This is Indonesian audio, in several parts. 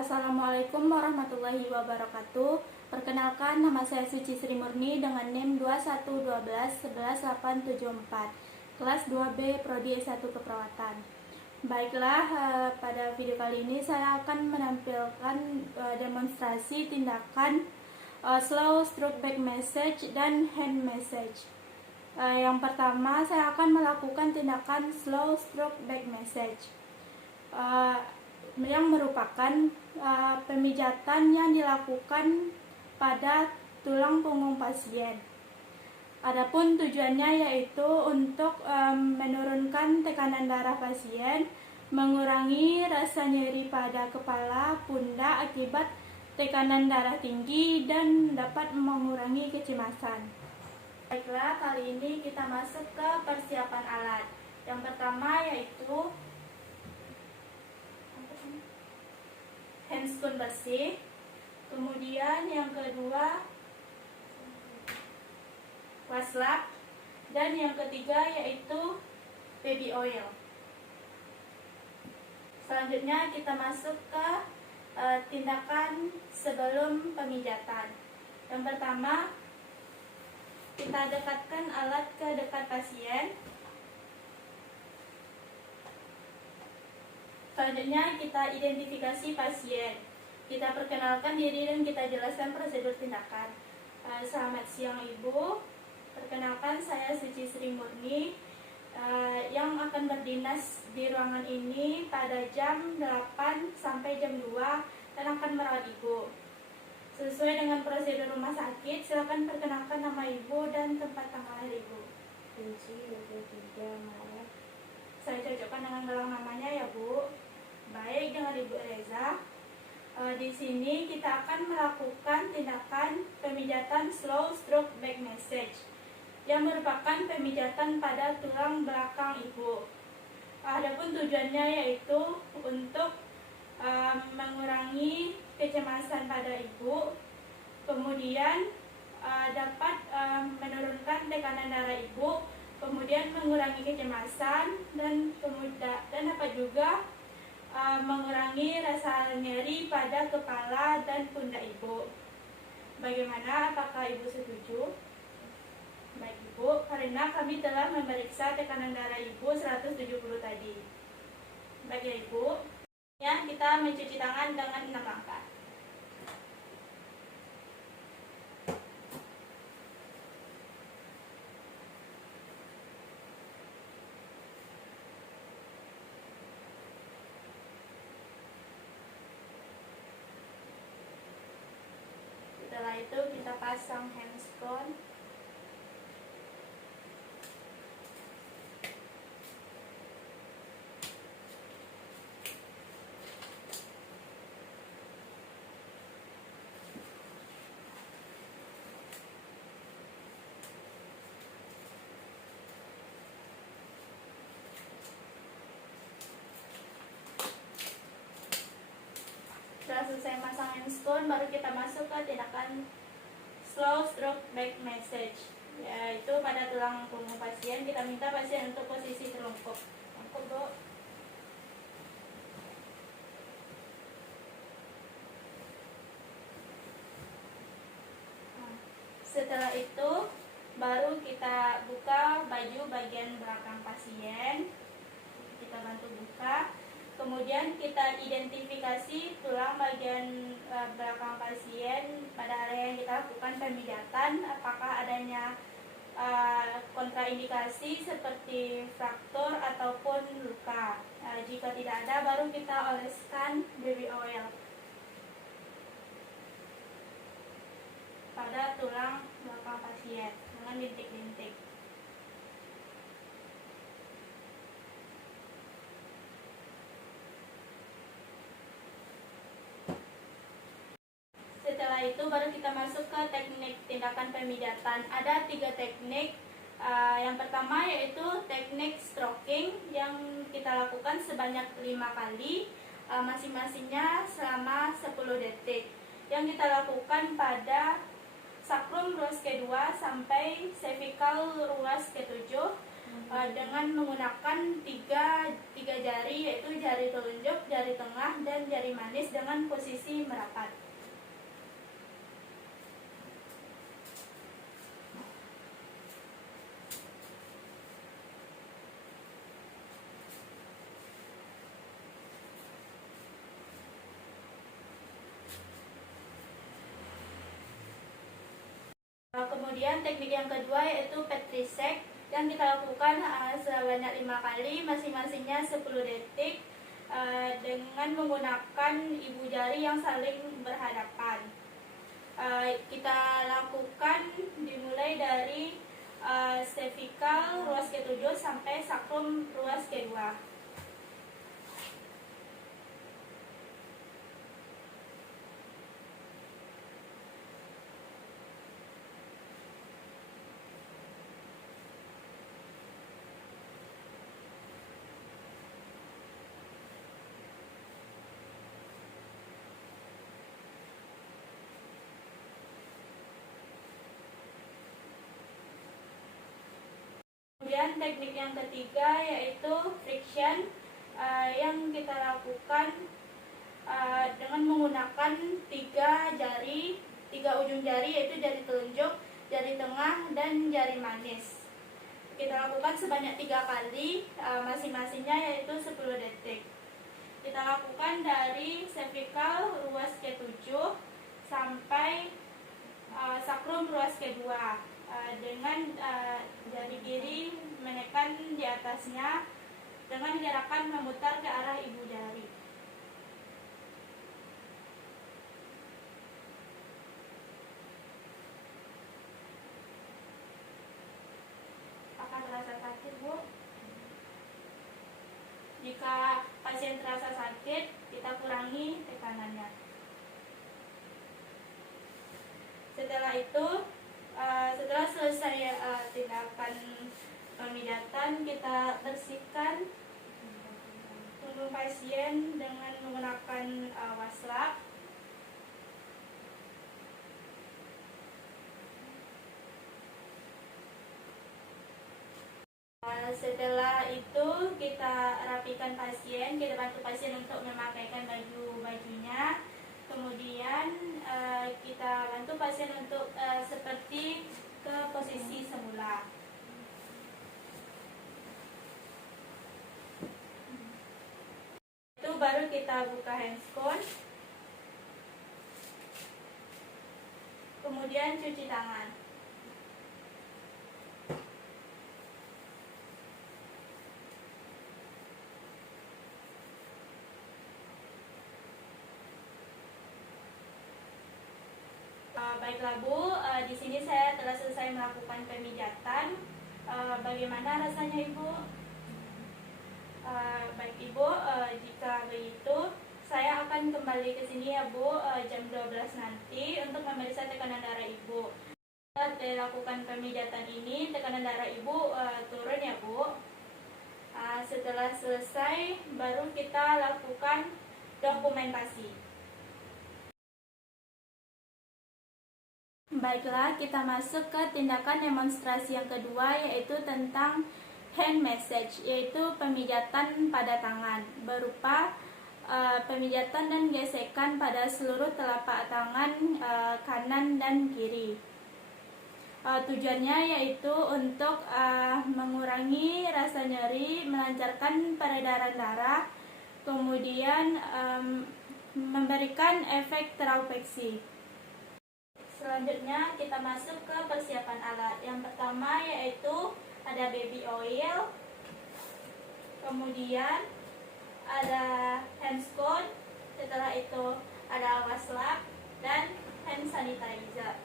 Assalamualaikum warahmatullahi wabarakatuh. Perkenalkan, nama saya Suci Sri Murni dengan NIM 2112111874, kelas 2B Prodi S1 Keperawatan. Baiklah, pada video kali ini saya akan menampilkan demonstrasi tindakan slow stroke back massage dan hand massage. Yang pertama, saya akan melakukan tindakan slow stroke back massage, yang merupakan pemijatan yang dilakukan pada tulang punggung pasien. Adapun tujuannya yaitu untuk menurunkan tekanan darah pasien, mengurangi rasa nyeri pada kepala, pundak akibat tekanan darah tinggi, dan dapat mengurangi kecemasan. Baiklah, kali ini kita masuk ke persiapan alat. Yang pertama yaitu handscoon bersih, kemudian yang kedua washcloth, dan yang ketiga yaitu baby oil. Selanjutnya kita masuk ke tindakan sebelum pemijatan. Yang pertama, kita dekatkan alat ke dekat pasien. Selanjutnya kita identifikasi pasien. Kita perkenalkan diri dan kita jelaskan prosedur tindakan. Selamat siang Ibu. Perkenalkan, saya Suci Sri Murni yang akan berdinas di ruangan ini pada jam 8 sampai jam 2 dan akan merawat Ibu. Sesuai dengan prosedur rumah sakit, silakan perkenalkan nama Ibu dan tempat tanggal lahir Ibu. Kunci 23 Maret. Saya cocokkan dengan gelang namanya ya Bu. Baik, dengan Ibu Reza. Di sini kita akan melakukan tindakan pemijatan slow stroke back massage, yang merupakan pemijatan pada tulang belakang Ibu. Adapun tujuannya yaitu untuk mengurangi kecemasan pada Ibu, kemudian dapat menurunkan tekanan darah Ibu, kemudian mengurangi kecemasan, dan dapat juga mengurangi rasa nyeri pada kepala dan pundak Ibu. Bagaimana? Apakah Ibu setuju? Baik Ibu, karena kami telah memeriksa tekanan darah Ibu 170 tadi. Baik ya Ibu. Ya, kita mencuci tangan dengan 6 langkah. Setelah itu kita pasang handscoon. Setelah selesai masang handscoon, baru kita masuk ke tindakan slow stroke back massage, yaitu pada tulang punggung pasien. Kita minta pasien untuk posisi terlungkup. Lungkup Bu. Setelah itu baru kita buka baju bagian belakang pasien. Kita bantu buka. Kemudian kita identifikasi tulang bagian belakang pasien pada area yang kita lakukan pemijatan, apakah adanya kontraindikasi seperti fraktur ataupun luka. Jika tidak ada, baru kita oleskan baby oil pada tulang belakang pasien dengan bintik-bintik. Setelah itu baru kita masuk ke teknik tindakan pemijatan. Ada 3 teknik. Yang pertama yaitu teknik stroking yang kita lakukan sebanyak 5 kali, masing-masingnya selama 10 detik. Yang kita lakukan pada sacrum ruas ke-2 sampai cervical ruas ke-7 dengan menggunakan 3 jari, yaitu jari telunjuk, jari tengah, dan jari manis dengan posisi merapat. Kemudian teknik yang kedua yaitu Petrisek yang kita lakukan sebanyak 5 kali, masing-masingnya 10 detik dengan menggunakan ibu jari yang saling berhadapan. Kita lakukan dimulai dari cervical ruas ke-7 sampai sakrum ruas ke-2. Kemudian teknik yang ketiga yaitu friction yang kita lakukan dengan menggunakan 3 ujung jari, yaitu jari telunjuk, jari tengah, dan jari manis. Kita lakukan sebanyak 3 kali, masing-masingnya yaitu 10 detik. Kita lakukan dari cervical ruas ke-7 sampai sakrum ruas ke-2 dengan jari kiri menekan di atasnya dengan gerakan memutar ke arah ibu jari. Apakah terasa sakit, Bu? Jika pasien terasa sakit, kita kurangi tekanannya. Setelah itu, setelah selesai tindakan pemijatan, kita bersihkan punggung pasien dengan menggunakan waslap. Setelah itu kita rapikan pasien, kita bantu pasien untuk memakaikan bajunya. Kemudian kita bantu pasien untuk seperti ke posisi semula. Itu baru kita buka handscone. Kemudian cuci tangan. Baiklah Bu, di sini saya telah selesai melakukan pemijatan. Bagaimana rasanya Ibu? Baik Ibu, jika begitu saya akan kembali ke sini ya Bu, jam 12 nanti untuk memeriksa tekanan darah Ibu. Setelah dilakukan pemijatan ini, tekanan darah Ibu turun ya Bu. Setelah selesai, baru kita lakukan dokumentasi. Baiklah, kita masuk ke tindakan demonstrasi yang kedua, yaitu tentang hand massage, yaitu pemijatan pada tangan berupa pemijatan dan gesekan pada seluruh telapak tangan kanan dan kiri. Tujuannya yaitu untuk mengurangi rasa nyeri, melancarkan peredaran darah, kemudian memberikan efek teraupeksi. Selanjutnya kita masuk ke persiapan alat. Yang pertama yaitu ada baby oil, kemudian ada handscone, setelah itu ada waslap dan hand sanitizer.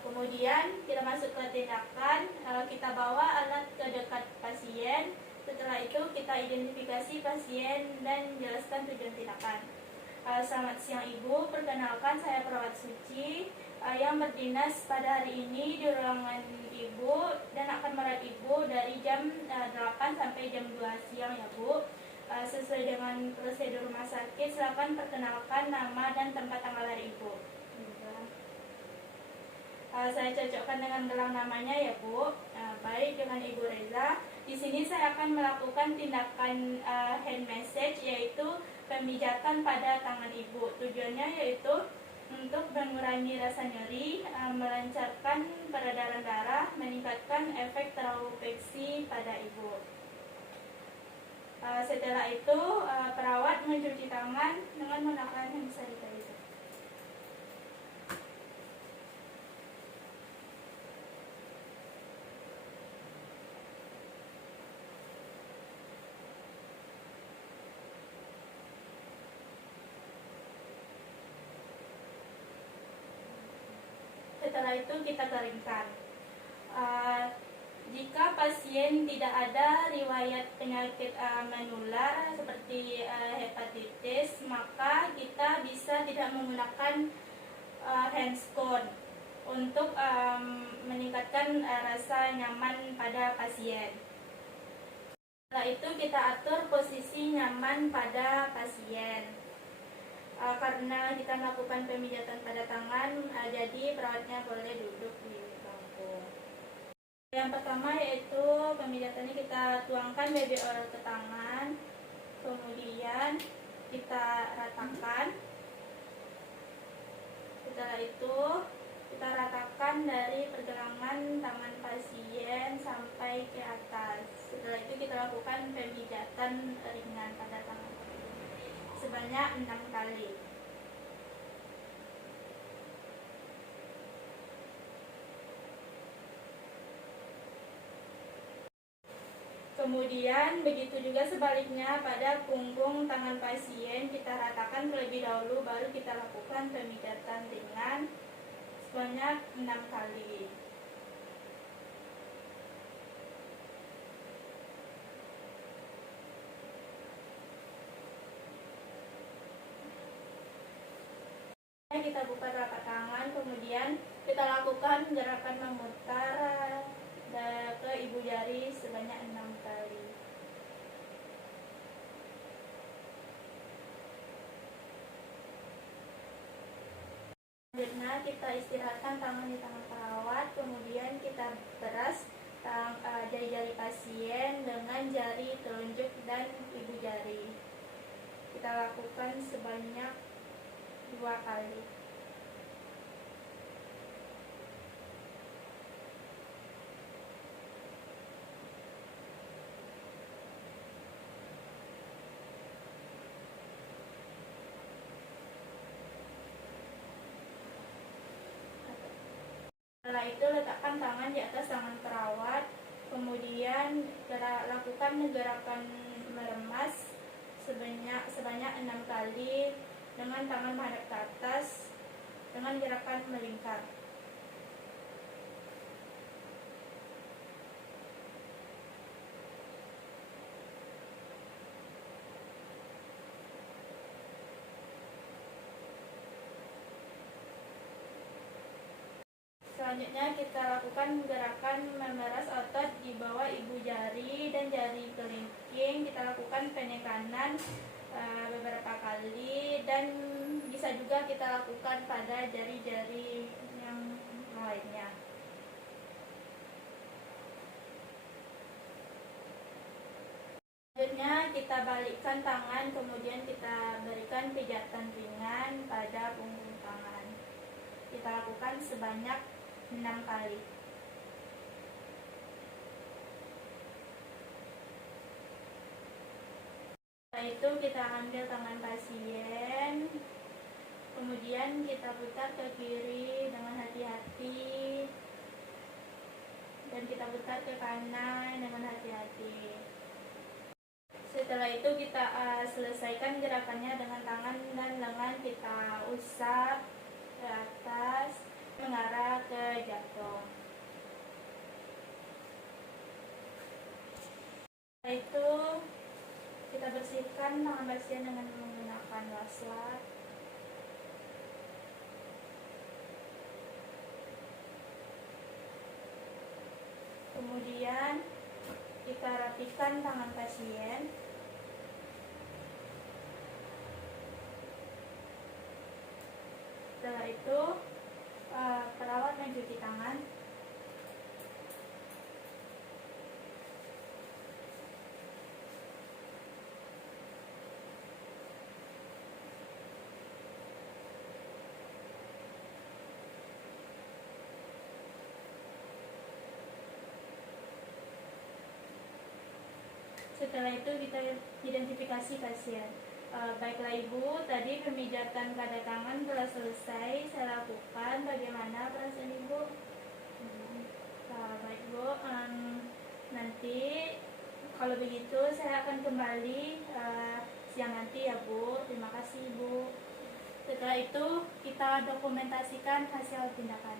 Kemudian kita masuk ke tindakan, kita bawa alat ke dekat pasien. Setelah itu kita identifikasi pasien dan jelaskan tujuan tindakan. Selamat siang Ibu, perkenalkan saya perawat Suci yang berdinas pada hari ini di ruangan Ibu dan akan merawat Ibu dari jam 8 sampai jam 2 siang ya Bu. Sesuai dengan prosedur rumah sakit, silakan perkenalkan nama dan tempat tanggal lahir Ibu. Saya cocokkan dengan gelang namanya ya Bu. Baik, dengan Ibu Reza. Di sini saya akan melakukan tindakan hand massage, yaitu pemijatan pada tangan ibu. Tujuannya yaitu untuk mengurangi rasa nyeri, melancarkan peredaran darah, meningkatkan efek traumapeksi pada ibu. Setelah itu, perawat mencuci tangan dengan menggunakan hand sanitizer. Setelah itu kita keringkan. Jika pasien tidak ada riwayat penyakit menular seperti hepatitis, maka kita bisa tidak menggunakan handscone untuk meningkatkan rasa nyaman pada pasien. Setelah itu kita atur posisi nyaman pada pasien. Karena kita melakukan pemijatan pada tangan, jadi perawatnya boleh duduk di bangku. Yang pertama yaitu pemijatannya, kita tuangkan baby oil ke tangan, kemudian kita ratakan. Setelah itu kita ratakan dari pergelangan tangan pasien sampai ke atas. Setelah itu kita lakukan pemijatan ringan pada tangan sebanyak 6 kali. Kemudian begitu juga sebaliknya pada punggung tangan pasien, kita ratakan terlebih dahulu, baru kita lakukan pemijatan ringan sebanyak 6 kali. Kita buka telapak tangan, kemudian kita lakukan gerakan memutar ke ibu jari sebanyak 6 kali. Selanjutnya kita istirahatkan tangan di tangan perawat, kemudian kita peras jari-jari pasien dengan jari telunjuk dan ibu jari. Kita lakukan sebanyak 2 kali. Setelah itu letakkan tangan di atas tangan perawat, kemudian lakukan gerakan meremas sebanyak 6 kali dengan tangan menghadap ke atas dengan gerakan melingkar. Selanjutnya kita lakukan gerakan memeras otot di bawah ibu jari dan jari kelingking. Kita lakukan penekanan beberapa kali, dan bisa juga kita lakukan pada jari-jari yang lainnya. Selanjutnya kita balikkan tangan, kemudian kita berikan pijatan ringan pada punggung tangan. Kita lakukan sebanyak 6 kali. Setelah itu kita ambil tangan pasien, kemudian kita putar ke kiri dengan hati-hati, dan kita putar ke kanan dengan hati-hati. Setelah itu kita selesaikan gerakannya dengan tangan dan lengan kita usap ke atas mengarah ke jantung. Setelah itu kita bersihkan tangan pasien dengan menggunakan washcloth. Kemudian kita rapikan tangan pasien. Setelah itu perawat mencuci tangan. Setelah itu kita identifikasi pasien. Baiklah Ibu, tadi pemijatan pada tangan telah selesai saya lakukan. Bagaimana perasaan Ibu? Baik Bu, nanti kalau begitu saya akan kembali siang nanti ya Bu. Terima kasih Ibu. Setelah itu kita dokumentasikan hasil tindakan.